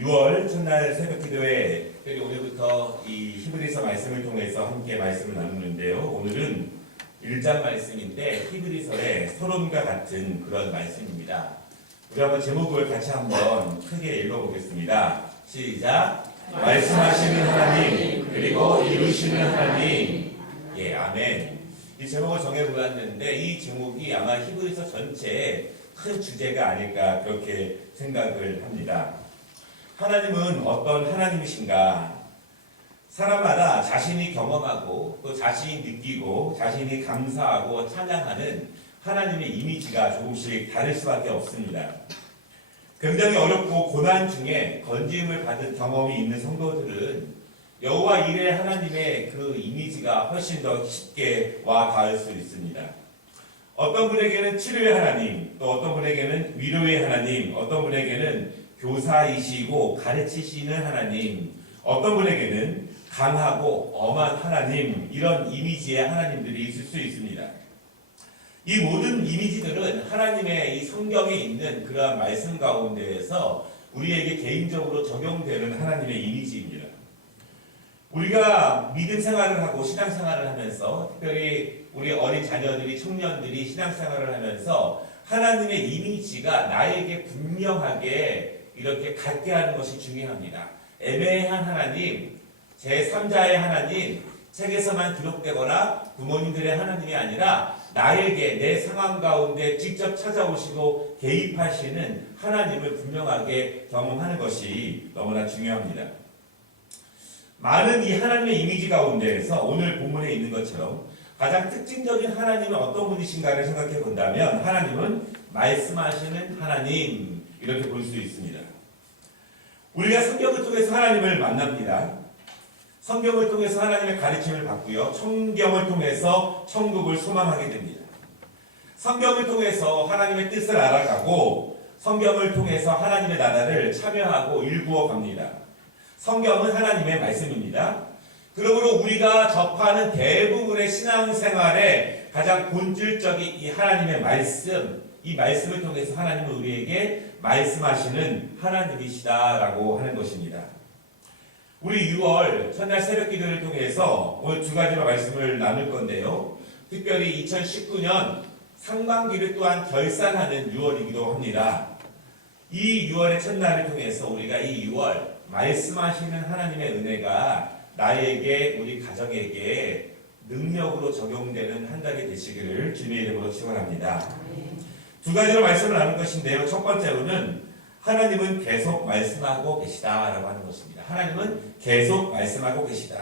6월 첫날 새벽기도회 특별히 오늘부터 이 히브리서 말씀을 통해서 함께 말씀을 나누는데요. 오늘은 1장 말씀인데 히브리서의 서론과 같은 그런 말씀입니다. 우리 한번 제목을 같이 한번 크게 읽어보겠습니다. 시작! 말씀하시는 하나님 그리고 이루시는 하나님. 예, 아멘. 이 제목을 정해보았는데 이 제목이 아마 히브리서 전체의 큰 주제가 아닐까 그렇게 생각을 합니다. 하나님은 어떤 하나님이신가? 사람마다 자신이 경험하고 또 자신이 느끼고 자신이 감사하고 찬양하는 하나님의 이미지가 조금씩 다를 수밖에 없습니다. 굉장히 어렵고 고난 중에 건짐을 받은 경험이 있는 성도들은 여호와 이레 하나님의 그 이미지가 훨씬 더 쉽게 와 닿을 수 있습니다. 어떤 분에게는 치료의 하나님, 또 어떤 분에게는 위로의 하나님, 어떤 분에게는 교사이시고 가르치시는 하나님, 어떤 분에게는 강하고 엄한 하나님, 이런 이미지의 하나님들이 있을 수 있습니다. 이 모든 이미지들은 하나님의 이 성경에 있는 그러한 말씀 가운데에서 우리에게 개인적으로 적용되는 하나님의 이미지입니다. 우리가 믿음 생활을 하고 신앙 생활을 하면서 특별히 우리 어린 자녀들이 청년들이 신앙 생활을 하면서 하나님의 이미지가 나에게 분명하게 이렇게 갖게 하는 것이 중요합니다. 애매한 하나님, 제3자의 하나님, 책에서만 기록되거나 부모님들의 하나님이 아니라 나에게 내 상황 가운데 직접 찾아오시고 개입하시는 하나님을 분명하게 경험하는 것이 너무나 중요합니다. 많은 이 하나님의 이미지 가운데에서 오늘 본문에 있는 것처럼 가장 특징적인 하나님은 어떤 분이신가를 생각해 본다면 하나님은 말씀하시는 하나님, 이렇게 볼 수 있습니다. 우리가 성경을 통해서 하나님을 만납니다. 성경을 통해서 하나님의 가르침을 받고요. 성경을 통해서 천국을 소망하게 됩니다. 성경을 통해서 하나님의 뜻을 알아가고 성경을 통해서 하나님의 나라를 참여하고 일구어 갑니다. 성경은 하나님의 말씀입니다. 그러므로 우리가 접하는 대부분의 신앙생활의 가장 본질적인 이 하나님의 말씀, 이 말씀을 통해서 하나님은 우리에게 말씀하시는 하나님이시다라고 하는 것입니다. 우리 6월 첫날 새벽 기도를 통해서 오늘 두 가지로 말씀을 나눌 건데요. 특별히 2019년 상반기를 또한 결산하는 6월이기도 합니다. 이 6월의 첫날을 통해서 우리가 이 6월 말씀하시는 하나님의 은혜가 나에게, 우리 가정에게 능력으로 적용되는 한 달이 되시기를 주님의 이름으로 축원합니다. 두 가지로 말씀을 나눌 것인데요. 첫 번째로는 하나님은 계속 말씀하고 계시다라고 하는 것입니다. 하나님은 계속 말씀하고 계시다.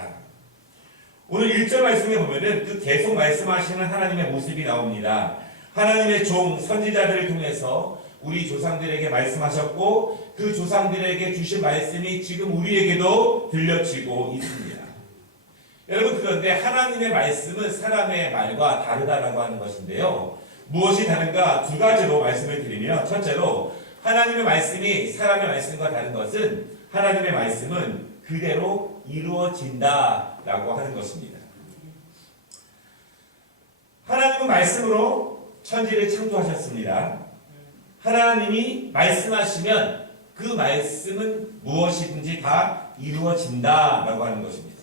오늘 1절 말씀에 보면은 그 계속 말씀하시는 하나님의 모습이 나옵니다. 하나님의 종, 선지자들을 통해서 우리 조상들에게 말씀하셨고 그 조상들에게 주신 말씀이 지금 우리에게도 들려지고 있습니다. 여러분, 그런데 하나님의 말씀은 사람의 말과 다르다라고 하는 것인데요. 무엇이 다른가? 두 가지로 말씀을 드리면, 첫째로 하나님의 말씀이 사람의 말씀과 다른 것은 하나님의 말씀은 그대로 이루어진다라고 하는 것입니다. 하나님은 말씀으로 천지를 창조하셨습니다. 하나님이 말씀하시면 그 말씀은 무엇이든지 다 이루어진다라고 하는 것입니다.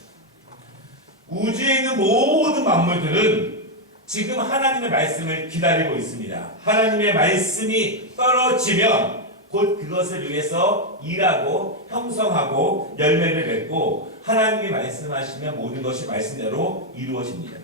우주에 있는 모든 만물들은 지금 하나님의 말씀을 기다리고 있습니다. 하나님의 말씀이 떨어지면 곧 그것을 위해서 일하고 형성하고 열매를 맺고 하나님이 말씀하시면 모든 것이 말씀대로 이루어집니다.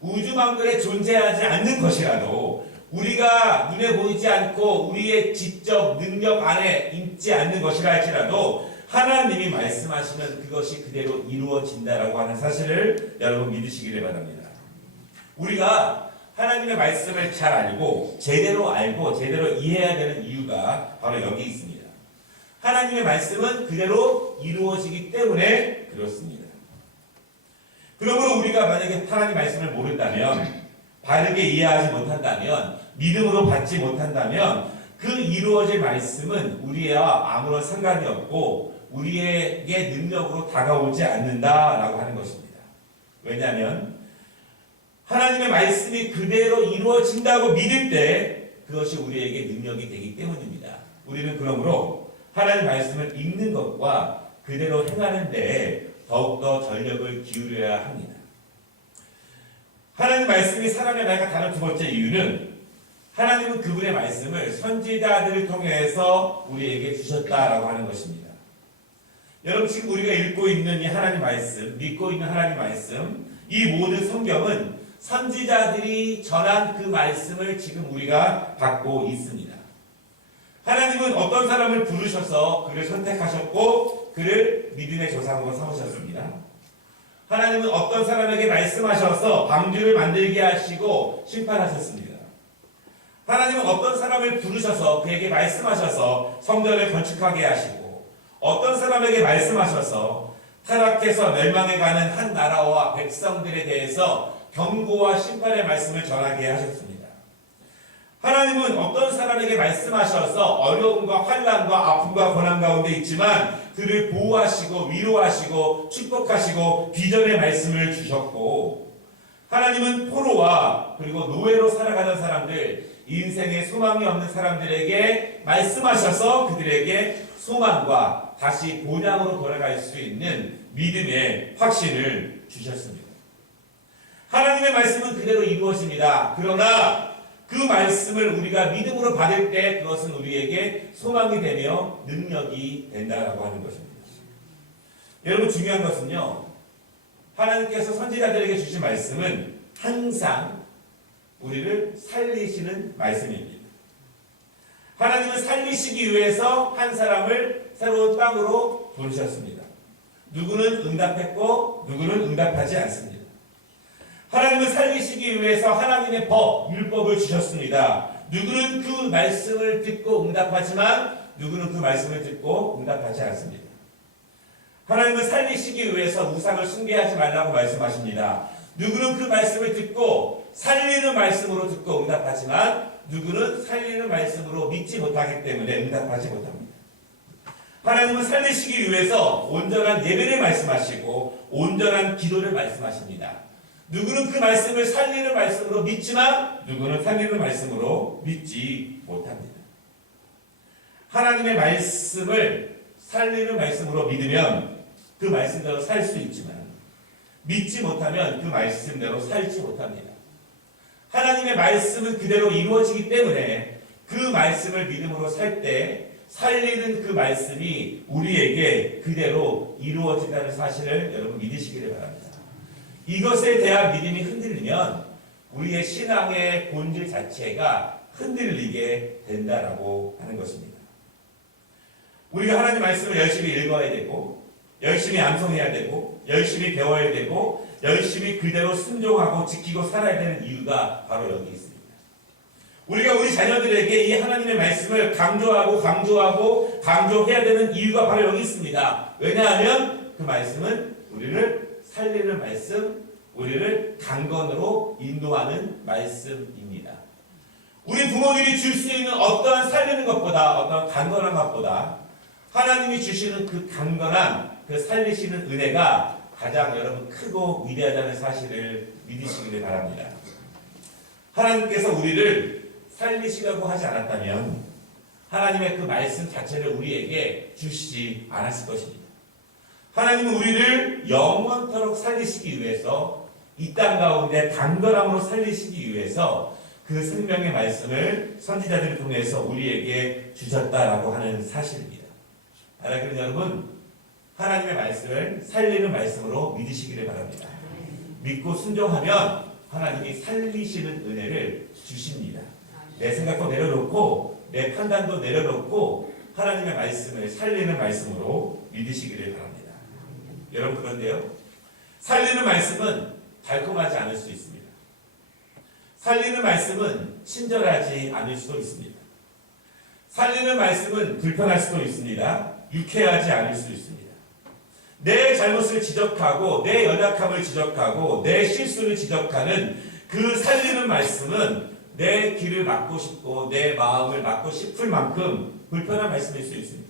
우주 만물에 존재하지 않는 것이라도 우리가 눈에 보이지 않고 우리의 지적 능력 안에 있지 않는 것이라 할지라도 하나님이 말씀하시면 그것이 그대로 이루어진다라고 하는 사실을 여러분 믿으시기를 바랍니다. 우리가 하나님의 말씀을 잘 알고 제대로 이해해야 되는 이유가 바로 여기 있습니다. 하나님의 말씀은 그대로 이루어지기 때문에 그렇습니다. 그러므로 우리가 만약에 하나님 말씀을 모른다면, 바르게 이해하지 못한다면, 믿음으로 받지 못한다면 그 이루어질 말씀은 우리와 아무런 상관이 없고 우리에게 능력으로 다가오지 않는다라고 하는 것입니다. 왜냐하면 하나님의 말씀이 그대로 이루어진다고 믿을 때 그것이 우리에게 능력이 되기 때문입니다. 우리는 그러므로 하나님 말씀을 읽는 것과 그대로 행하는 데에 더욱더 전력을 기울여야 합니다. 하나님 말씀이 사람의 나이가 다른 두 번째 이유는 하나님은 그분의 말씀을 선지자들을 통해서 우리에게 주셨다라고 하는 것입니다. 여러분, 지금 우리가 읽고 있는 이 하나님 말씀, 믿고 있는 하나님 말씀, 이 모든 성경은 선지자들이 전한 그 말씀을 지금 우리가 받고 있습니다. 하나님은 어떤 사람을 부르셔서 그를 선택하셨고 그를 믿음의 조상으로 삼으셨습니다. 하나님은 어떤 사람에게 말씀하셔서 방주를 만들게 하시고 심판하셨습니다. 하나님은 어떤 사람을 부르셔서 그에게 말씀하셔서 성전을 건축하게 하시고 어떤 사람에게 말씀하셔서 타락해서 멸망해가는 한 나라와 백성들에 대해서 경고와 심판의 말씀을 전하게 하셨습니다. 하나님은 어떤 사람에게 말씀하셔서 어려움과 환난과 아픔과 고난 가운데 있지만 그를 보호하시고 위로하시고 축복하시고 비전의 말씀을 주셨고, 하나님은 포로와 그리고 노예로 살아가는 사람들, 인생에 소망이 없는 사람들에게 말씀하셔서 그들에게 소망과 다시 본향으로 돌아갈 수 있는 믿음의 확신을 주셨습니다. 하나님의 말씀은 그대로 이루어집니다. 그러나 그 말씀을 우리가 믿음으로 받을 때 그것은 우리에게 소망이 되며 능력이 된다라고 하는 것입니다. 여러분, 중요한 것은요, 하나님께서 선지자들에게 주신 말씀은 항상 우리를 살리시는 말씀입니다. 하나님은 살리시기 위해서 한 사람을 새로운 땅으로 부르셨습니다. 누구는 응답했고 누구는 응답하지 않습니다. 하나님은 살리시기 위해서 하나님의 법, 율법을 주셨습니다. 누구는 그 말씀을 듣고 응답하지만 누구는 그 말씀을 듣고 응답하지 않습니다. 하나님은 살리시기 위해서 우상을 숭배하지 말라고 말씀하십니다. 누구는 그 말씀을 듣고 살리는 말씀으로 듣고 응답하지만 누구는 살리는 말씀으로 믿지 못하기 때문에 응답하지 못합니다. 하나님은 살리시기 위해서 온전한 예배를 말씀하시고 온전한 기도를 말씀하십니다. 누구는 그 말씀을 살리는 말씀으로 믿지만 누구는 살리는 말씀으로 믿지 못합니다. 하나님의 말씀을 살리는 말씀으로 믿으면 그 말씀대로 살 수 있지만 믿지 못하면 그 말씀대로 살지 못합니다. 하나님의 말씀은 그대로 이루어지기 때문에 그 말씀을 믿음으로 살 때 살리는 그 말씀이 우리에게 그대로 이루어진다는 사실을 여러분 믿으시기를 바랍니다. 이것에 대한 믿음이 흔들리면 우리의 신앙의 본질 자체가 흔들리게 된다라고 하는 것입니다. 우리가 하나님 말씀을 열심히 읽어야 되고 열심히 암송해야 되고 열심히 배워야 되고 열심히 그대로 순종하고 지키고 살아야 되는 이유가 바로 여기 있습니다. 우리가 우리 자녀들에게 이 하나님의 말씀을 강조해야 되는 이유가 바로 여기 있습니다. 왜냐하면 그 말씀은 우리를 살리는 말씀, 우리를 강건으로 인도하는 말씀입니다. 우리 부모님이 줄 수 있는 어떠한 살리는 것보다, 어떠한 강건한 것보다 하나님이 주시는 그 강건한, 그 살리시는 은혜가 가장 여러분 크고 위대하다는 사실을 믿으시기를 바랍니다. 하나님께서 우리를 살리시려고 하지 않았다면 하나님의 그 말씀 자체를 우리에게 주시지 않았을 것입니다. 하나님은 우리를 영원토록 살리시기 위해서 이 땅 가운데 강건함으로 살리시기 위해서 그 생명의 말씀을 선지자들을 통해서 우리에게 주셨다라고 하는 사실입니다. 그러나 여러분, 하나님의 말씀을 살리는 말씀으로 믿으시기를 바랍니다. 믿고 순종하면 하나님이 살리시는 은혜를 주십니다. 내 생각도 내려놓고 내 판단도 내려놓고 하나님의 말씀을 살리는 말씀으로 믿으시기를 바랍니다. 여러분, 그런데요, 살리는 말씀은 달콤하지 않을 수 있습니다. 살리는 말씀은 친절하지 않을 수도 있습니다. 살리는 말씀은 불편할 수도 있습니다. 유쾌하지 않을 수 있습니다. 내 잘못을 지적하고 내 연약함을 지적하고 내 실수를 지적하는 그 살리는 말씀은 내 귀를 막고 싶고 내 마음을 막고 싶을 만큼 불편한 말씀일 수 있습니다.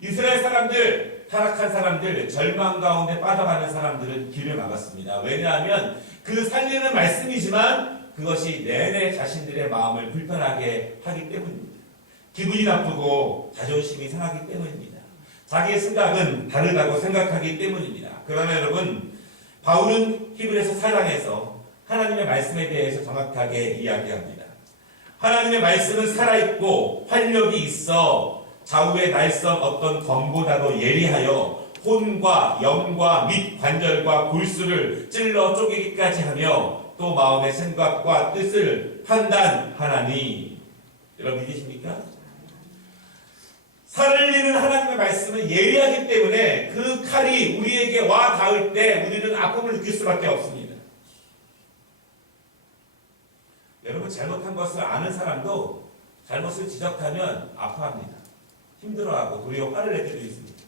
이스라엘 사람들, 타락한 사람들, 절망 가운데 빠져가는 사람들은 길을 막았습니다. 왜냐하면 그 살리는 말씀이지만 그것이 내내 자신들의 마음을 불편하게 하기 때문입니다. 기분이 나쁘고 자존심이 상하기 때문입니다. 자기의 생각은 다르다고 생각하기 때문입니다. 그러나 여러분, 바울은 히브리서 4장에서 하나님의 말씀에 대해서 정확하게 이야기합니다. 하나님의 말씀은 살아있고 활력이 있어 좌우에 날선 어떤 검보다도 예리하여 혼과 영과 및 관절과 골수를 찔러 쪼개기까지 하며 또 마음의 생각과 뜻을 판단하나니. 여러분 믿으십니까? 살리는 하나님의 말씀은 예리하기 때문에 그 칼이 우리에게 와 닿을 때 우리는 아픔을 느낄 수밖에 없습니다. 여러분, 잘못한 것을 아는 사람도 잘못을 지적하면 아파합니다. 힘들어하고 도리어 화를 낼 때도 있습니다.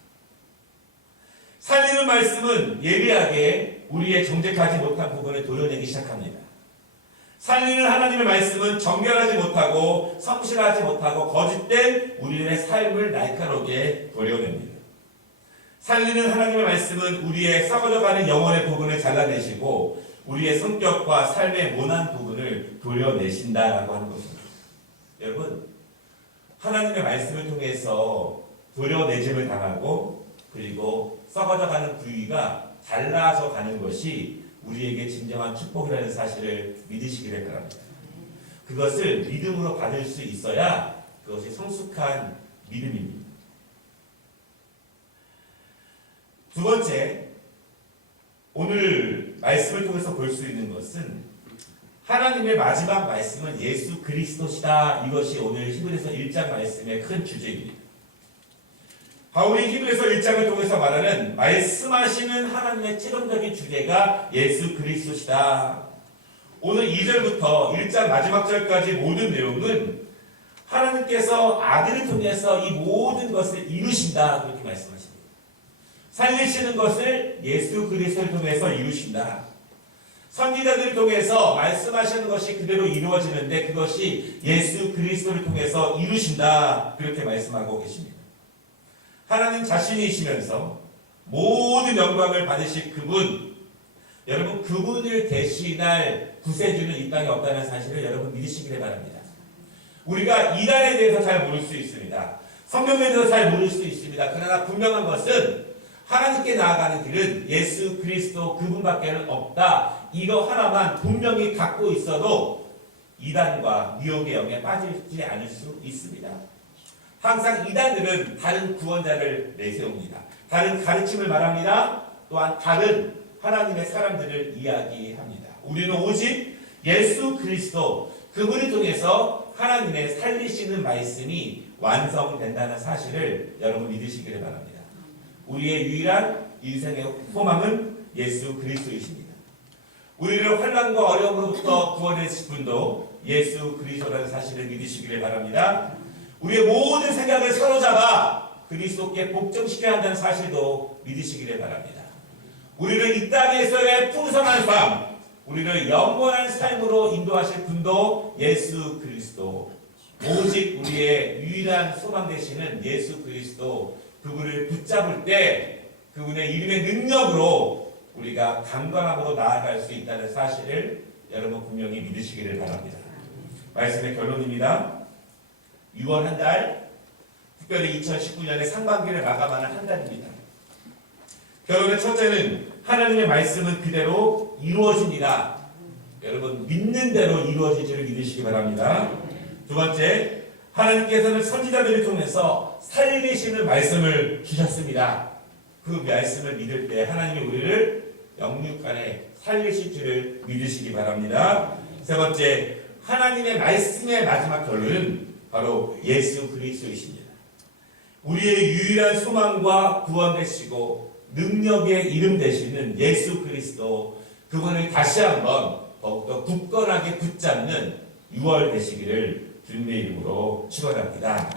살리는 말씀은 예리하게 우리의 정직하지 못한 부분을 도려내기 시작합니다. 살리는 하나님의 말씀은 정결하지 못하고 성실하지 못하고 거짓된 우리의 삶을 날카롭게 도려냅니다. 살리는 하나님의 말씀은 우리의 썩어져가는 영혼의 부분을 잘라내시고 우리의 성격과 삶의 모난 부분을 도려내신다라고 하는 것입니다. 여러분, 하나님의 말씀을 통해서 도려내짐을 당하고 그리고 썩어져가는 부위가 잘라져 가는 것이 우리에게 진정한 축복이라는 사실을 믿으시기를 바랍니다. 그것을 믿음으로 받을 수 있어야 그것이 성숙한 믿음입니다. 두 번째, 오늘 말씀을 통해서 볼 수 있는 것은 하나님의 마지막 말씀은 예수 그리스도시다. 이것이 오늘 히브리서 1장 말씀의 큰 주제입니다. 바울이 히브리서 1장을 통해서 말하는 말씀하시는 하나님의 최종적인 주제가 예수 그리스도시다. 오늘 2절부터 1장 마지막 절까지 모든 내용은 하나님께서 아들을 통해서 이 모든 것을 이루신다. 그렇게 말씀하십니다. 살리시는 것을 예수 그리스도를 통해서 이루신다. 선지자들을 통해서 말씀하시는 것이 그대로 이루어지는데 그것이 예수 그리스도를 통해서 이루신다. 그렇게 말씀하고 계십니다. 하나님 자신이시면서 모든 영광을 받으실 그분, 여러분 그분을 대신할 구세주는 이 땅에 없다는 사실을 여러분 믿으시기를 바랍니다. 우리가 이단에 대해서 잘 모를 수 있습니다. 성경에 대해서 잘 모를 수 있습니다. 그러나 분명한 것은 하나님께 나아가는 길은 예수 그리스도 그분밖에는 없다. 이거 하나만 분명히 갖고 있어도 이단과 미혹의 영에 빠지지 않을 수 있습니다. 항상 이단들은 다른 구원자를 내세웁니다. 다른 가르침을 말합니다. 또한 다른 하나님의 사람들을 이야기합니다. 우리는 오직 예수 그리스도 그분을 통해서 하나님의 살리시는 말씀이 완성된다는 사실을 여러분 믿으시기를 바랍니다. 우리의 유일한 인생의 소망은 예수 그리스도이십니다. 우리를 환난과 어려움으로부터 구원해주신 분도 예수 그리스도라는 사실을 믿으시기를 바랍니다. 우리의 모든 생각을 사로잡아 그리스도께 복종시켜야 한다는 사실도 믿으시기를 바랍니다. 우리를 이 땅에서의 풍성한 삶, 우리를 영원한 삶으로 인도하실 분도 예수 그리스도, 오직 우리의 유일한 소망 되시는 예수 그리스도, 그분을 붙잡을 때 그분의 이름의 능력으로 우리가 강건함으로 나아갈 수 있다는 사실을 여러분 분명히 믿으시기를 바랍니다. 말씀의 결론입니다. 6월 한 달, 특별히 2019년의 상반기를 마감하는 한 달입니다. 결론의 첫째는 하나님의 말씀은 그대로 이루어집니다. 여러분 믿는 대로 이루어질 줄을 믿으시기 바랍니다. 두 번째, 하나님께서는 선지자들을 통해서 살리시는 말씀을 주셨습니다. 그 말씀을 믿을 때 하나님이 우리를 영육간에 살리실 줄을 믿으시기 바랍니다. 세 번째, 하나님의 말씀의 마지막 결론은 바로 예수 그리스도이십니다. 우리의 유일한 소망과 구원 되시고 능력의 이름 되시는 예수 그리스도, 그분을 다시 한번 더욱더 굳건하게 붙잡는 6월 되시기를 주님의 이름으로 축원합니다.